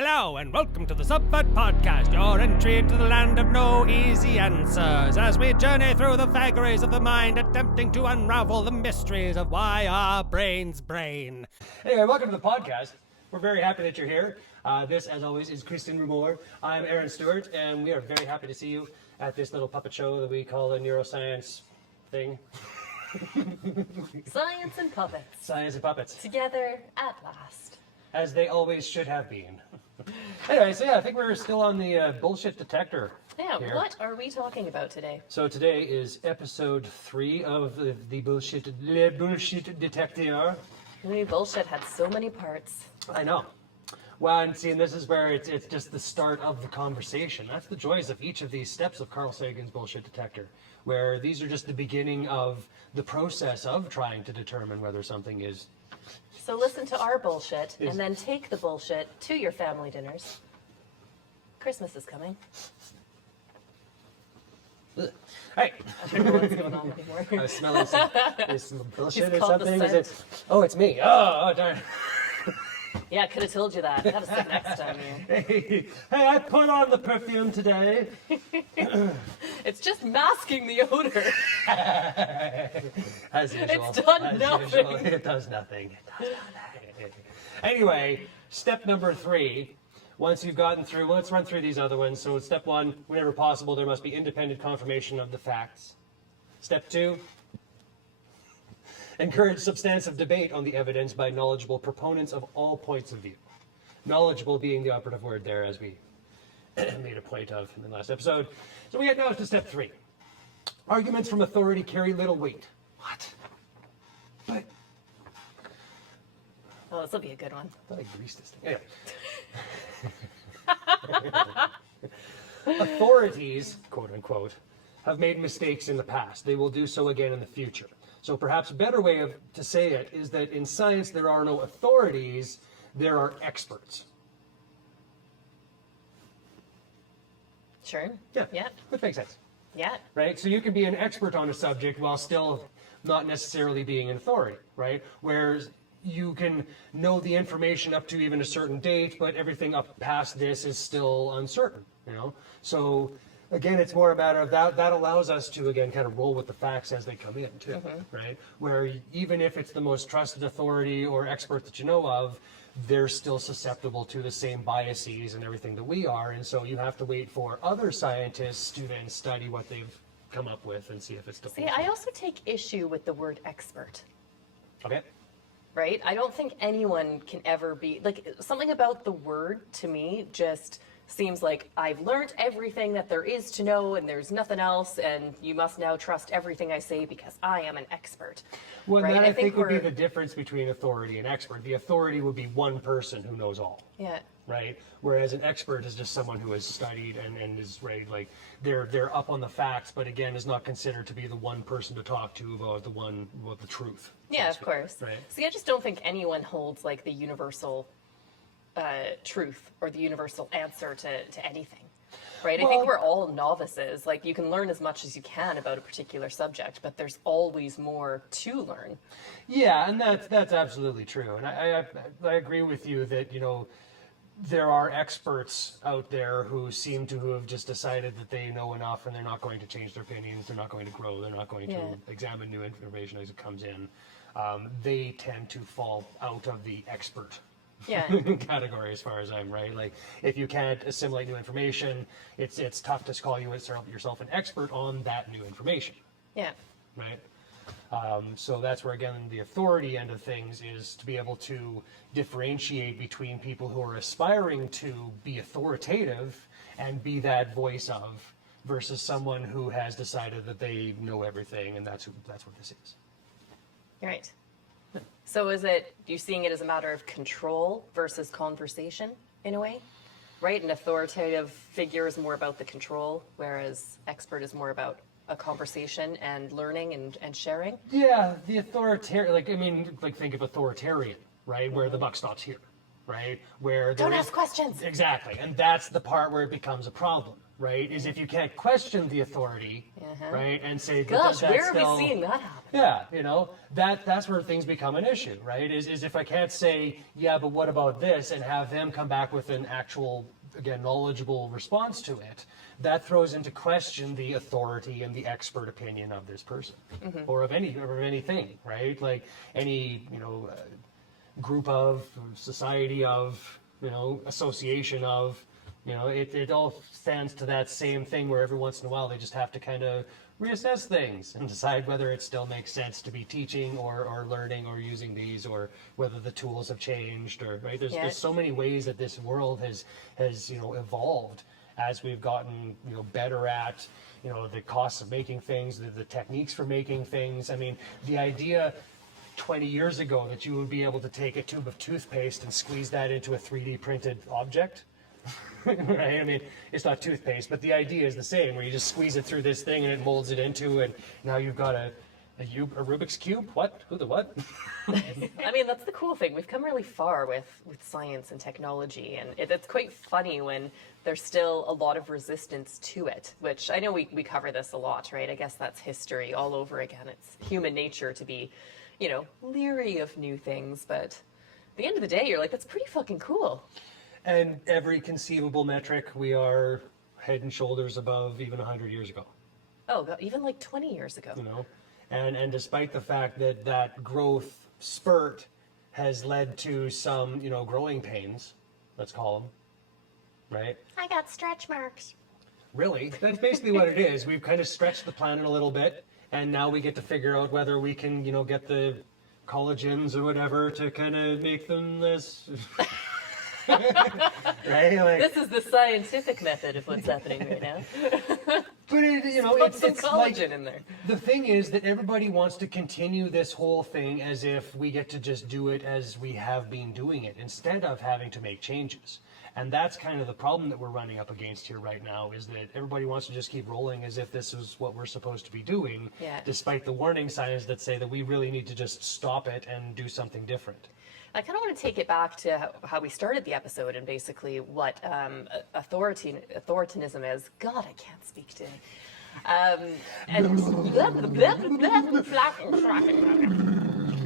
Hello and welcome to the Subvert Podcast, your entry into the land of no easy answers, as we journey through the vagaries of the mind, attempting to unravel the mysteries of why our brains brain. Anyway, welcome to the podcast. We're very happy that you're here. This, as always, is Kristin and Aaron. I'm Aaron Stewart, and we are very happy to see you at this little puppet show that we call a neuroscience thing. Science and puppets. Science and puppets. Together at last. As they always should have been. Anyway, so yeah, I think we're still on the bullshit detector. Yeah, here. what are we talking about today? So today is episode 3 of the bullshit detector. Bullshit had so many parts. I know. Well, and see, and this is where it's just the start of the conversation. That's the joys of each of these steps of Carl Sagan's bullshit detector, where these are just the beginning of the process of trying to determine whether something is. So listen to our bullshit and then take the bullshit to your family dinners. Christmas is coming. Hey! I don't know what's going on anymore. I was smelling some bullshit or You've called the something. Is scent. it? Oh, it's me. Oh, darn. Yeah, I could have told you that. Have a sip next time. Yeah. Hey, I put on the perfume today. It's just masking the odor. As usual. It's done As nothing. usual. It does nothing. Anyway, step number 3. Once you've gotten through, well, let's run through these other ones. So step 1, whenever possible, there must be independent confirmation of the facts. Step 2, encourage substantive debate on the evidence by knowledgeable proponents of all points of view. Knowledgeable being the operative word there, as we made a point of in the last episode. So we get now to step 3. Arguments from authority carry little weight. What? But Oh, this will be a good one. I thought I greased this thing. Anyway. Authorities, quote unquote, have made mistakes in the past. They will do so again in the future. So perhaps a better way to say it is that in science there are no authorities, there are experts. Sure. Yeah. Yeah. That makes sense. Yeah. Right? So you can be an expert on a subject while still not necessarily being an authority, right? Whereas you can know the information up to even a certain date, but everything up past this is still uncertain, you know? So again, it's more a matter of that allows us to, again, kind of roll with the facts as they come in, too, right? Where even if it's the most trusted authority or expert that you know of, they're still susceptible to the same biases and everything that we are, and so you have to wait for other scientists to then study what they've come up with and see if it's still. See, I also take issue with the word expert. Okay. Right? I don't think anyone can ever be, like, something about the word to me just seems like I've learned everything that there is to know and there's nothing else and you must now trust everything I say because I am an expert. Well, right? that I think would be the difference between authority and expert. The authority would be one person who knows all. Yeah. Right? Whereas an expert is just someone who has studied and is ready, like they're up on the facts, but again is not considered to be the one person to talk to about the truth. Yeah, of course. Right. See, I just don't think anyone holds like the universal truth or the universal answer to anything. Right? Well, I think we're all novices. Like, you can learn as much as you can about a particular subject, but there's always more to learn. Yeah, and that's absolutely true. And I agree with you that, you know, there are experts out there who seem to have just decided that they know enough and they're not going to change their opinions, they're not going to grow, they're not going to examine new information as it comes in. They tend to fall out of the expert category as far as I'm right. Like, if you can't assimilate new information, it's tough to call yourself an expert on that new information. Yeah. Right? So that's where, again, the authority end of things is to be able to differentiate between people who are aspiring to be authoritative and be that voice of, versus someone who has decided that they know everything and that's what this is. Right. So you seeing it as a matter of control versus conversation in a way? Right? An authoritative figure is more about the control, whereas expert is more about a conversation and learning and sharing? Yeah, the authoritarian, think of authoritarian, right? Where the buck stops here, right? Where Don't ask questions. Exactly, and that's the part where it becomes a problem, right, is if you can't question the authority, right, and say, but Gosh, that's where are still, we seeing that happen? yeah, you know, that's where things become an issue, right, is if I can't say, yeah, but what about this, and have them come back with an actual, again, knowledgeable response to it, that throws into question the authority and the expert opinion of this person, or of anything, right, like any, you know, group of, society of, you know, association of, you know, it all stands to that same thing where every once in a while they just have to kind of reassess things and decide whether it still makes sense to be teaching or learning or using these, or whether the tools have changed, or, right, there's so many ways that this world has, you know, evolved as we've gotten, you know, better at, you know, the costs of making things, the techniques for making things. I mean, the idea 20 years ago that you would be able to take a tube of toothpaste and squeeze that into a 3D printed object, right? I mean, it's not toothpaste, but the idea is the same, where you just squeeze it through this thing and it molds it into, and now you've got a Rubik's Cube? What? Who the what? I mean, that's the cool thing. We've come really far with science and technology, and it's quite funny when there's still a lot of resistance to it, which I know we cover this a lot, right? I guess that's history all over again. It's human nature to be, you know, leery of new things, but at the end of the day, you're like, that's pretty fucking cool. And every conceivable metric, we are head and shoulders above even 100 years ago. Oh, even like 20 years ago. You know, and despite the fact that that growth spurt has led to some, you know, growing pains, let's call them, right? I got stretch marks. Really, that's basically what it is. We've kind of stretched the planet a little bit, and now we get to figure out whether we can, you know, get the collagens or whatever to kind of make them less. Right? Like, This is the scientific method of what's happening right now. but it, you know, Put some it's collagen like, in there. the thing is that everybody wants to continue this whole thing as if we get to just do it as we have been doing it, instead of having to make changes. And that's kind of the problem that we're running up against here right now, is that everybody wants to just keep rolling as if this is what we're supposed to be doing, despite the warning signs that say that we really need to just stop it and do something different. I kind of want to take it back to how we started the episode and basically what authoritarianism is. God, I can't speak today. And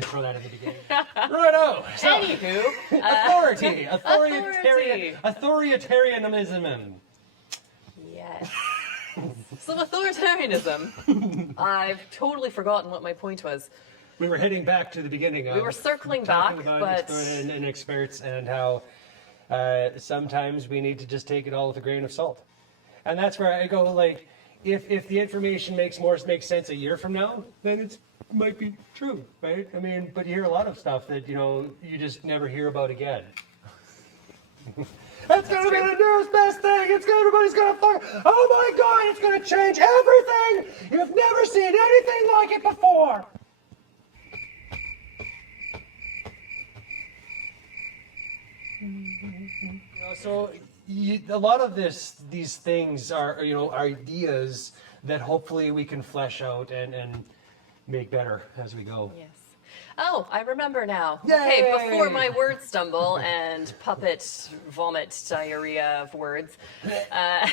Throw that in the beginning. Righto. So, anywho, authoritarianism. Yes. So authoritarianism. I've totally forgotten what my point was. We were heading back to the beginning of. We were circling talking back, about but and experts, and how sometimes we need to just take it all with a grain of salt. And that's where I go, like, if the information makes sense a year from now, then it might be true, right? I mean, but you hear a lot of stuff that, you know, you just never hear about again. That's gonna be the newest best thing. Everybody's gonna fuck. Oh my God! It's gonna change everything. You've never seen anything like it before. So a lot of these things are, you know, ideas that hopefully we can flesh out and make better as we go. yes. Oh, I remember now. Yay! Okay, before my word stumble and puppet vomit diarrhea of words, I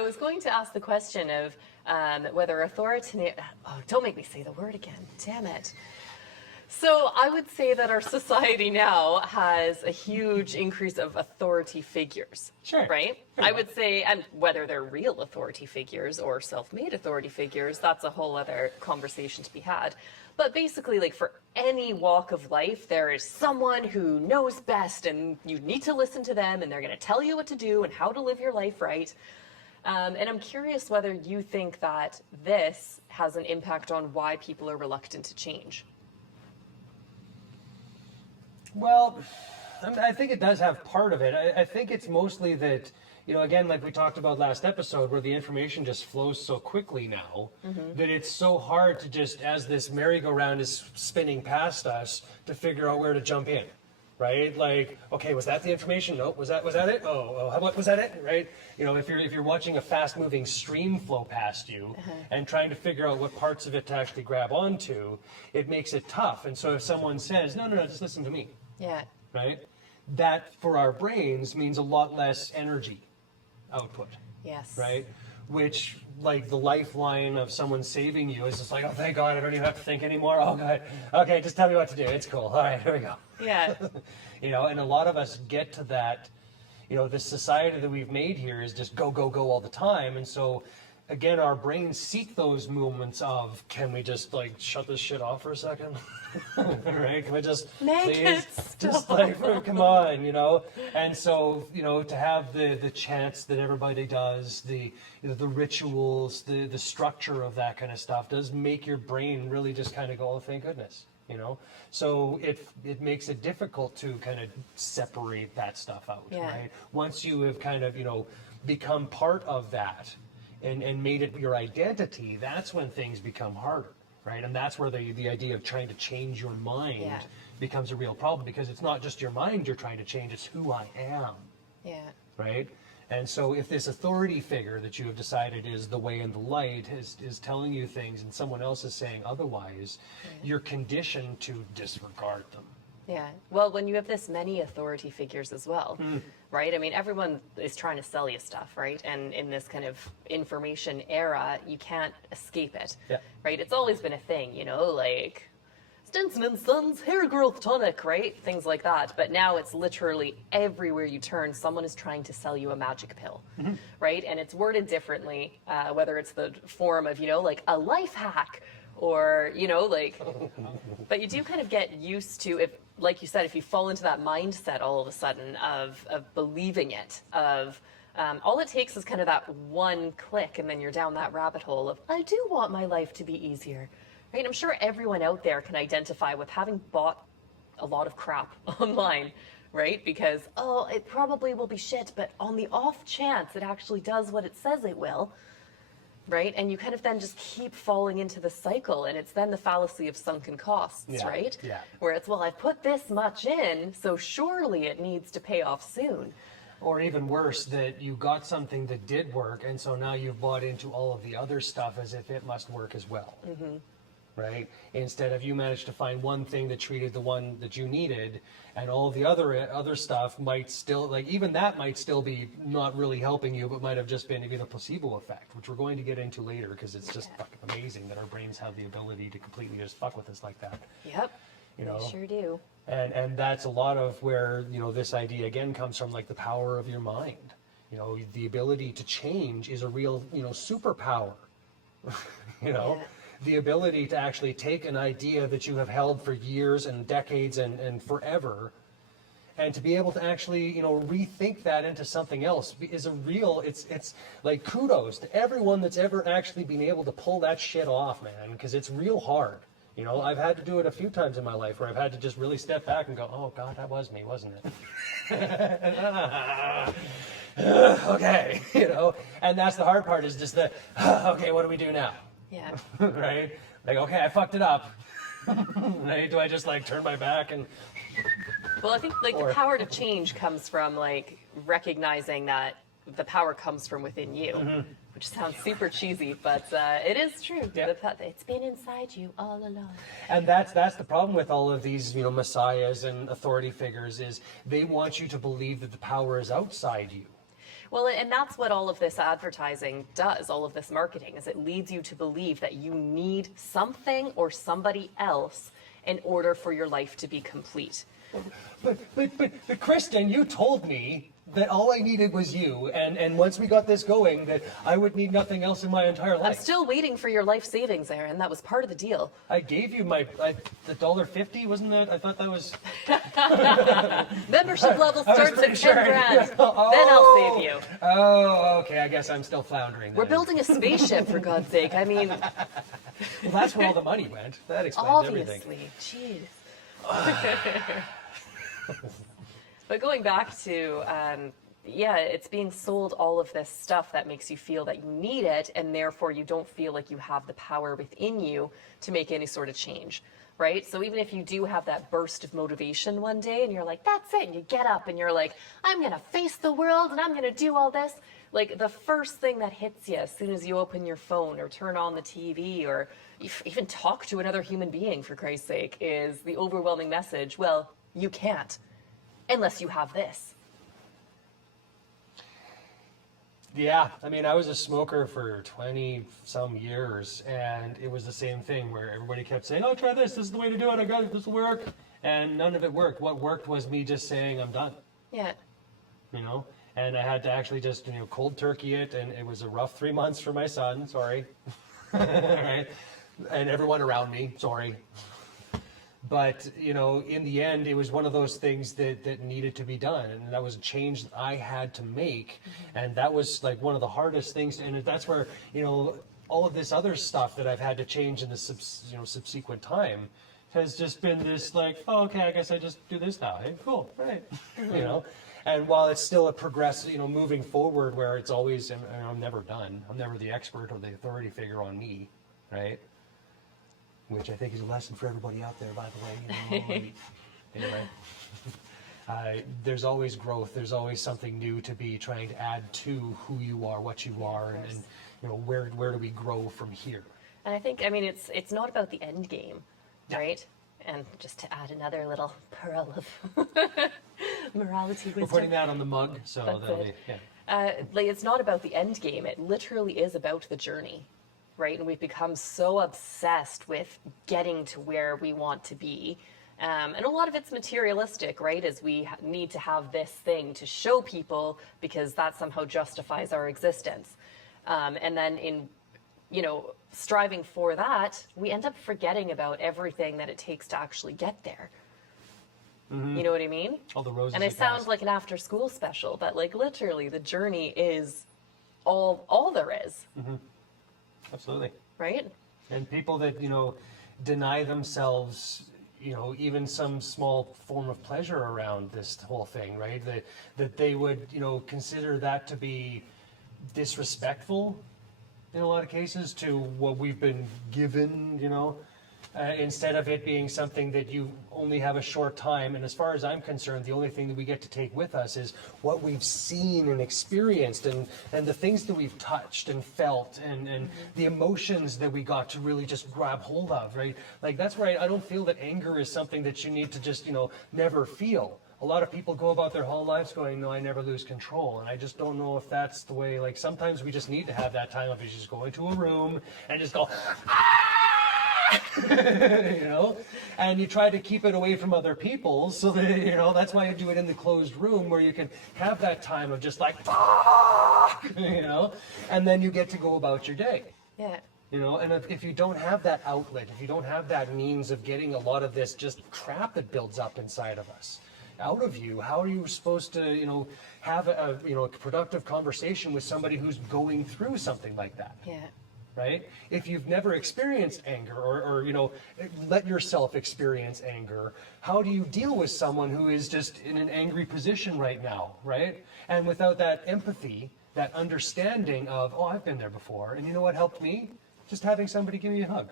was going to ask the question of whether don't make me say the word again. Damn it. So I would say that our society now has a huge increase of authority figures. Sure. Right? I would say, and whether they're real authority figures or self-made authority figures, that's a whole other conversation to be had. But basically, like, for any walk of life, there is someone who knows best, and you need to listen to them, and they're going to tell you what to do and how to live your life right. And I'm curious whether you think that this has an impact on why people are reluctant to change. Well, I think it does have part of it. I think it's mostly that, you know, again, like we talked about last episode, where the information just flows so quickly now that it's so hard to just, as this merry-go-round is spinning past us, to figure out where to jump in, right? Like, okay, was that the information? No, was that it? Oh, how about, was that it? Right? You know, if you're watching a fast-moving stream flow past you and trying to figure out what parts of it to actually grab onto, it makes it tough. And so if someone says, no, just listen to me. Yeah. Right? That, for our brains, means a lot less energy. output. Yes. Right? Which, like, the lifeline of someone saving you is just like, oh, thank God, I don't even have to think anymore. Oh, God. Okay, just tell me what to do. It's cool. All right, here we go. Yeah. You know, and a lot of us get to that, you know, the society that we've made here is just go, go, go all the time. And so, again, our brains seek those moments of, can we just, like, shut this shit off for a second? Right? Can we just, Make please, it just stop. like, come on, you know? And so, you know, to have the chants that everybody does, the, you know, the rituals, the structure of that kind of stuff does make your brain really just kind of go, oh, thank goodness, you know? So it makes it difficult to kind of separate that stuff out, Yeah. right? Once you have kind of, you know, become part of that and made it your identity, that's when things become harder, right? And that's where the idea of trying to change your mind Yeah. becomes a real problem, because it's not just your mind you're trying to change, it's who I am, Yeah. right? And so if this authority figure that you have decided is the way and the light is telling you things and someone else is saying otherwise, you're conditioned to disregard them. Yeah. Well, when you have this many authority figures as well, right? I mean, everyone is trying to sell you stuff, right? And in this kind of information era, you can't escape it, Yeah. right? It's always been a thing, you know, like Stinson and Sons hair growth tonic, right? Things like that. But now it's literally everywhere you turn, someone is trying to sell you a magic pill, right? And it's worded differently, whether it's the form of, you know, like a life hack or, you know, like, but you do kind of get used to, if, like you said, if you fall into that mindset all of a sudden of believing it, of all it takes is kind of that one click and then you're down that rabbit hole of, I do want my life to be easier. Right? I'm sure everyone out there can identify with having bought a lot of crap online, right? Because, oh, it probably will be shit, but on the off chance it actually does what it says it will, right? And you kind of then just keep falling into the cycle, and it's then the fallacy of sunken costs, Yeah, right? yeah. Where it's, well, I've put this much in, so surely it needs to pay off soon. Or even worse, that you got something that did work, and so now you've bought into all of the other stuff as if it must work as well. Right? Instead of you managed to find one thing that treated the one that you needed, and all the other stuff might still, like, even that might still be not really helping you, but might have just been even a placebo effect, which we're going to get into later, because it's just fucking amazing that our brains have the ability to completely just fuck with us like that. Yep. You know? They sure do. And that's a lot of where, you know, this idea again comes from, like the power of your mind. You know, the ability to change is a real, you know, superpower. You know? Yeah. The ability to actually take an idea that you have held for years and decades and forever, and to be able to actually, you know, rethink that into something else is a real, it's like, kudos to everyone that's ever actually been able to pull that shit off, man, because it's real hard. You know, I've had to do it a few times in my life where I've had to just really step back and go, oh God, that was me, wasn't it? Okay, you know, and that's the hard part, is just the, okay, what do we do now? Yeah. Right? Like, okay, I fucked it up. Right? Do I just, like, turn my back and... Well, I think, like, the power to change comes from, like, recognizing that the power comes from within you, which sounds super cheesy, but it is true. Yep. It's been inside you all along. And that's the problem with all of these, you know, messiahs and authority figures, is they want you to believe that the power is outside you. Well, and that's what all of this advertising does, all of this marketing, is it leads you to believe that you need something or somebody else in order for your life to be complete. But Kristin, you told me that all I needed was you, and once we got this going, that I would need nothing else in my entire I'm life. still waiting for your life savings, Aaron. That was part of the deal. I gave you the $1.50, wasn't that? I thought that was... Membership level starts pretty at 10 sure. grand. Oh. Then I'll save you. Oh, okay, I guess I'm still floundering. We're then. building a spaceship, for God's sake. I mean, Well, that's where all the money went. That explains everything. obviously. Jeez. But going back to, it's being sold all of this stuff that makes you feel that you need it, and therefore you don't feel like you have the power within you to make any sort of change, right? So even if you do have that burst of motivation one day and you're like, that's it, and you get up and you're like, I'm going to face the world and I'm going to do all this. Like, the first thing that hits you as soon as you open your phone or turn on the TV or even talk to another human being, for Christ's sake, is the overwhelming message, well, you can't unless you have this. Yeah, I mean, I was a smoker for 20 some years, and it was the same thing where everybody kept saying, "Oh, try this. This is the way to do it. I got it. This will work." And none of it worked. What worked was me just saying, "I'm done." Yeah. You know, and I had to actually just cold turkey it, and it was a rough 3 months for my son. Sorry, right? And everyone around me. Sorry. But, in the end, it was one of those things that needed to be done. And that was a change that I had to make. And that was like one of the hardest things. And that's where, all of this other stuff that I've had to change in the subsequent time has just been this like, oh, okay, I guess I just do this now. Hey, cool, right. And while it's still a progress, moving forward where it's always, and I'm never done. I'm never the expert or the authority figure on me, right? Which I think is a lesson for everybody out there, by the way. Anyway, there's always growth. There's always something new to be trying to add to who you are, what you are, and where do we grow from here? And I think, it's not about the end game, right? And just to add another little pearl of morality wisdom. We're putting that on the mug, so that'll be, it's not about the end game. It literally is about the journey. Right? And we've become so obsessed with getting to where we want to be. And a lot of it's materialistic, right? As we need to have this thing to show people because that somehow justifies our existence. And then in, striving for that, we end up forgetting about everything that it takes to actually get there. Mm-hmm. You know what I mean? All the roses. And I sound like an after school special, but like literally the journey is all there is. Mm-hmm. Absolutely. Right? And people that, deny themselves, even some small form of pleasure around this whole thing, right? That they would, consider that to be disrespectful in a lot of cases to what we've been given, instead of it being something that you only have a short time. And as far as I'm concerned, the only thing that we get to take with us is what we've seen and experienced and the things that we've touched and felt and the emotions that we got to really just grab hold of, right? Like that's where I don't feel that anger is something that you need to just, never feel. A lot of people go about their whole lives going, no, I never lose control. And I just don't know if that's the way, like sometimes we just need to have that time of just go into a room and just go, and you try to keep it away from other people so that, that's why you do it in the closed room where you can have that time of just like, and then you get to go about your day. Yeah. And if you don't have that outlet, if you don't have that means of getting a lot of this just crap that builds up inside of us out of you, how are you supposed to, have a productive conversation with somebody who's going through something like that? Yeah. Right? If you've never experienced anger or let yourself experience anger, how do you deal with someone who is just in an angry position right now, right? And without that empathy, that understanding of, oh, I've been there before, and you know what helped me? Just having somebody give me a hug.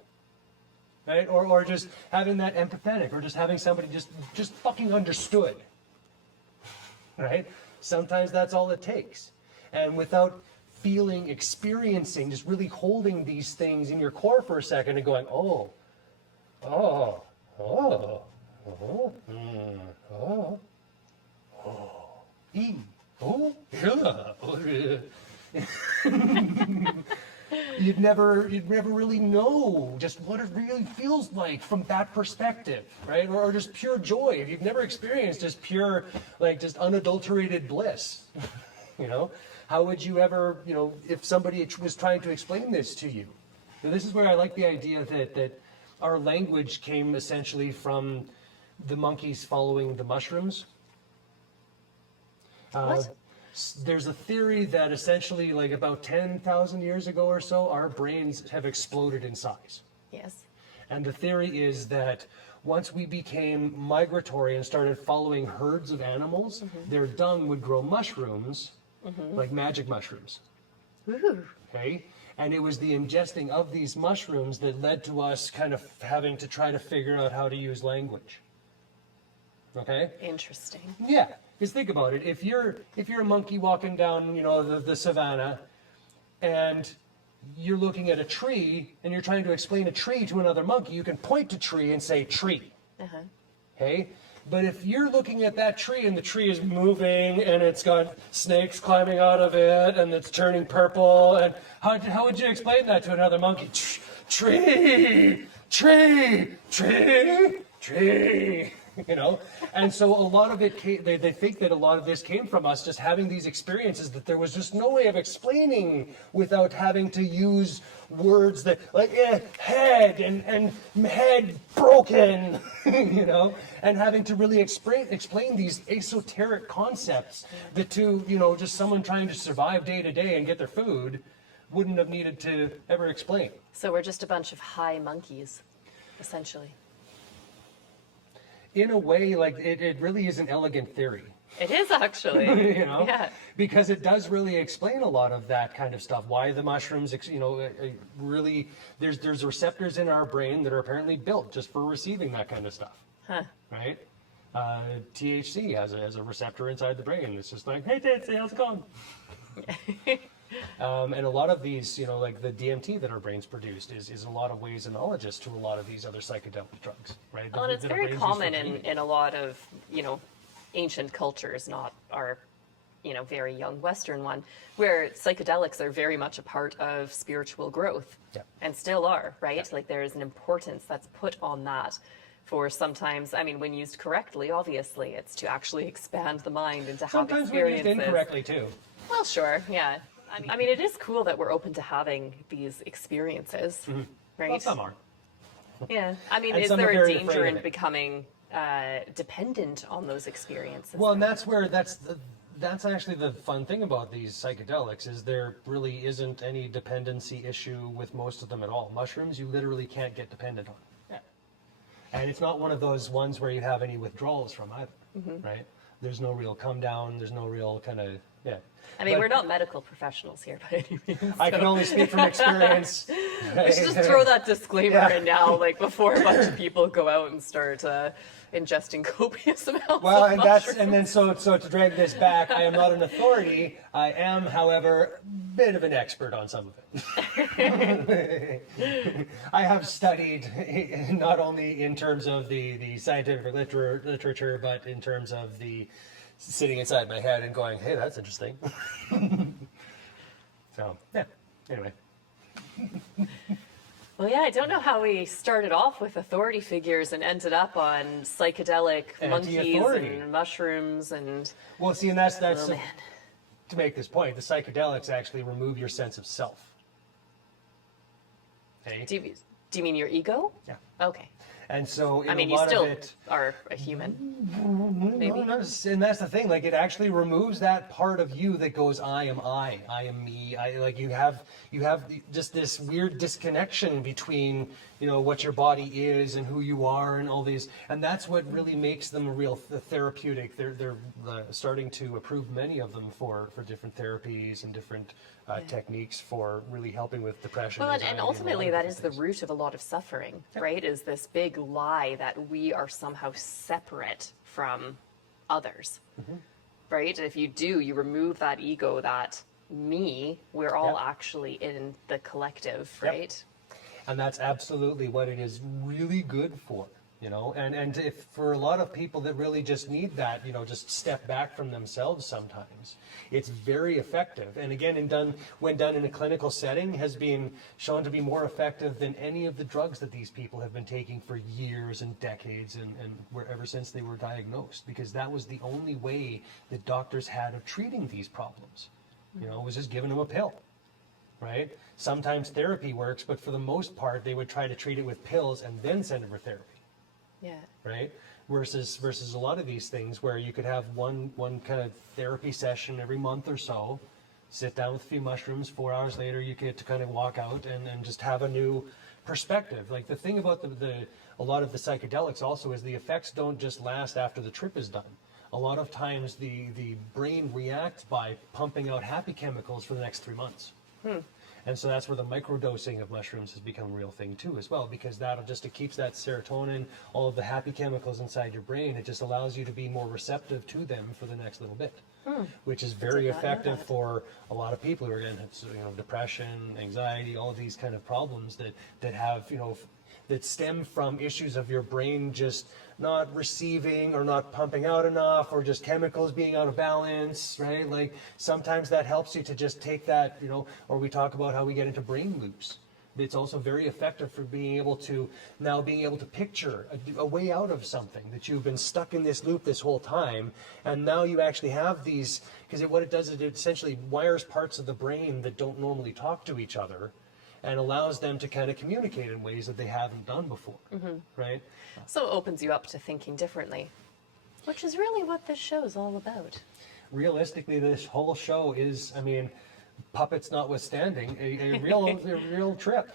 Right? Or just having that empathetic, or just having somebody just fucking understood. Right? Sometimes that's all it takes. And without feeling, experiencing, just really holding these things in your core for a second and going, oh, oh, oh, oh, oh, oh, oh, yeah. You'd never really know just what it really feels like from that perspective, right? Or just pure joy. If you've never experienced just pure, just unadulterated bliss, how would you ever, if somebody was trying to explain this to you? Now, this is where I like the idea that our language came essentially from the monkeys following the mushrooms. What? There's a theory that essentially, about 10,000 years ago or so, our brains have exploded in size. Yes. And the theory is that once we became migratory and started following herds of animals, their dung would grow mushrooms, like magic mushrooms. Ooh. Okay? And it was the ingesting of these mushrooms that led to us kind of having to try to figure out how to use language. Okay? Interesting. Yeah. Because think about it, if you're a monkey walking down, the savannah, and you're looking at a tree, and you're trying to explain a tree to another monkey, you can point to tree and say tree. Uh-huh. Okay? But if you're looking at that tree and the tree is moving and it's got snakes climbing out of it and it's turning purple, and how would you explain that to another monkey? Tree, tree, tree, tree. You know, and so a lot of it they think that a lot of this came from us just having these experiences, that there was just no way of explaining without having to use words that like head and head broken, you know, and having to really explain these esoteric concepts that to, you know, just someone trying to survive day to day and get their food wouldn't have needed to ever explain. So we're just a bunch of high monkeys, essentially. In a way, like it really is an elegant theory. It is actually. You know, Yeah. because it does really explain a lot of that kind of stuff. Why the mushrooms, you know, really, there's receptors in our brain that are apparently built just for receiving that kind of stuff. Huh. Right? THC has a receptor inside the brain. It's just like, hey, Titsy, how's it going? And a lot of these, you know, like the DMT that our brains produced is a lot of ways analogous to a lot of these other psychedelic drugs, right? Well, and it's that our very brains use for common dreaming. in a lot of, you know, ancient cultures, not our, you know, very young Western one, where psychedelics are very much a part of spiritual growth. Yeah. And still are, right? Like there is an importance that's put on that for sometimes, I mean, when used correctly, obviously, it's to actually expand the mind and to have Sometimes we're used experiences. incorrectly too. Well, sure, yeah. I mean, it is cool that we're open to having these experiences, right? Well, some are. Yeah. I mean, And is some there are a very danger afraid in of it. becoming dependent on those experiences? Well, and that's actually the fun thing about these psychedelics is there really isn't any dependency issue with most of them at all. Mushrooms, you literally can't get dependent on. Yeah. And it's not one of those ones where you have any withdrawals from either, right? There's no real come down. There's no real kind of, yeah. I mean, But we're not medical professionals here by any means. I can only speak from experience. We should just throw that disclaimer Yeah. in now, like before a bunch of people go out and start ingesting copious amounts Well, of and mushrooms. so to drag this back, I am not an authority. I am, however, a bit of an expert on some of it. I have studied not only in terms of the scientific literature, but in terms of the sitting inside my head and going, hey, that's interesting. So, yeah, anyway. Well, yeah, I don't know how we started off with authority figures and ended up on psychedelic monkeys Anti-authority. and mushrooms and Well, see, and that's oh, man. to make this point, the psychedelics actually remove your sense of self. Okay? Do you mean your ego? Yeah. Okay. And so in I mean, a you lot still of it, are a human. Maybe. and that's the thing. Like, it actually removes that part of you that goes, I am me. Like you have just this weird disconnection between, you know, what your body is and who you are and all these, and that's what really makes them a real therapeutic. They're starting to approve many of them for different therapies and different techniques for really helping with depression. Well, and anxiety, a lot ultimately of that different is the things. root of a lot of suffering, right? Is this big lie that we are somehow separate from others, right? If you remove that ego, that me, we're all Yep. actually in the collective, Yep. right? And that's absolutely what it is really good for, you know, and if for a lot of people that really just need that, you know, just step back from themselves sometimes, it's very effective. And again, when done in a clinical setting, has been shown to be more effective than any of the drugs that these people have been taking for years and decades and ever since they were diagnosed, because that was the only way that doctors had of treating these problems, you know, was just giving them a pill. Right? Sometimes therapy works, but for the most part, they would try to treat it with pills and then send them for therapy, Yeah. right? Versus a lot of these things where you could have one kind of therapy session every month or so, sit down with a few mushrooms, 4 hours later you get to kind of walk out and just have a new perspective. Like the thing about a lot of the psychedelics also is the effects don't just last after the trip is done. A lot of times the brain reacts by pumping out happy chemicals for the next 3 months. And so that's where the microdosing of mushrooms has become a real thing too as well, because it keeps that serotonin, all of the happy chemicals inside your brain. It just allows you to be more receptive to them for the next little bit, which is very did not know effective that. for a lot of people who are getting, you know, depression, anxiety, all of these kind of problems that have, you know, that stem from issues of your brain just not receiving or not pumping out enough, or just chemicals being out of balance, right? Like sometimes that helps you to just take that, or we talk about how we get into brain loops. It's also very effective for being able to picture a way out of something that you've been stuck in this loop this whole time, and now you actually have these, because what it does is it essentially wires parts of the brain that don't normally talk to each other, and allows them to kind of communicate in ways that they haven't done before, right? So it opens you up to thinking differently, which is really what this show is all about. Realistically, this whole show is, puppets notwithstanding, a real trip.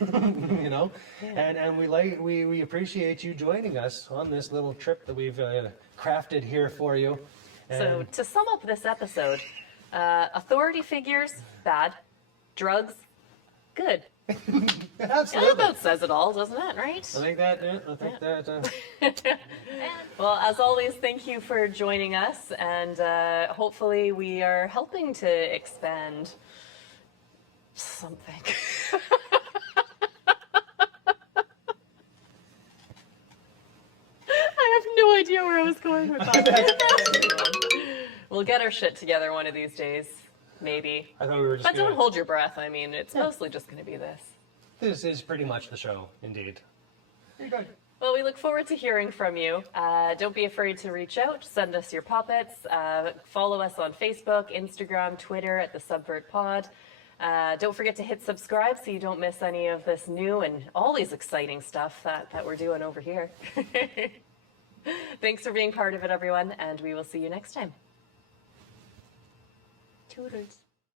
Yeah. And we appreciate you joining us on this little trip that we've crafted here for you. So to sum up this episode, authority figures, bad. Drugs, good. Absolutely. That about says it all, doesn't it, right? I think that. Well, as always, thank you for joining us, and hopefully we are helping to expand something. I have no idea where I was going with that. We'll get our shit together one of these days, maybe. I thought we were just. But don't hold your breath. It's mostly just going to be this. This is pretty much the show, indeed. Very good. Well, we look forward to hearing from you. Don't be afraid to reach out. Send us your puppets. Follow us on Facebook, Instagram, Twitter at the Subvert Pod. Don't forget to hit subscribe so you don't miss any of this new and all these exciting stuff that we're doing over here. Thanks for being part of it, everyone, and we will see you next time. Toodles.